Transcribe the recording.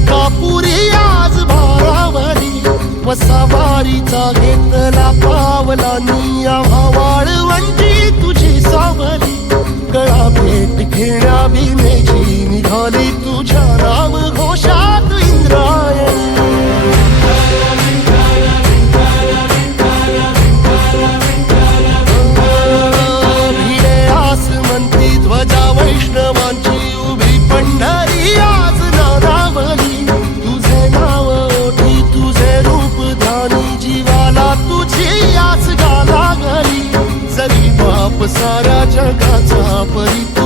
अंकापुरी आज भारावरी वसावारीचा घेतला पावला निया वाळवंटी तुझी सावली गळा भेट घेण्या बिनेची निघाली तुझ्या नाम घोषात इंद्रायणी भिडे आसमंती ध्वजा वैष्णवांची उभी पंढरी आज नादावली तुझे नाव ओठी तुझे रूप ध्यानी जीवाला तुझी आस गाला गली जरी बाप साऱ्या जगाचा परित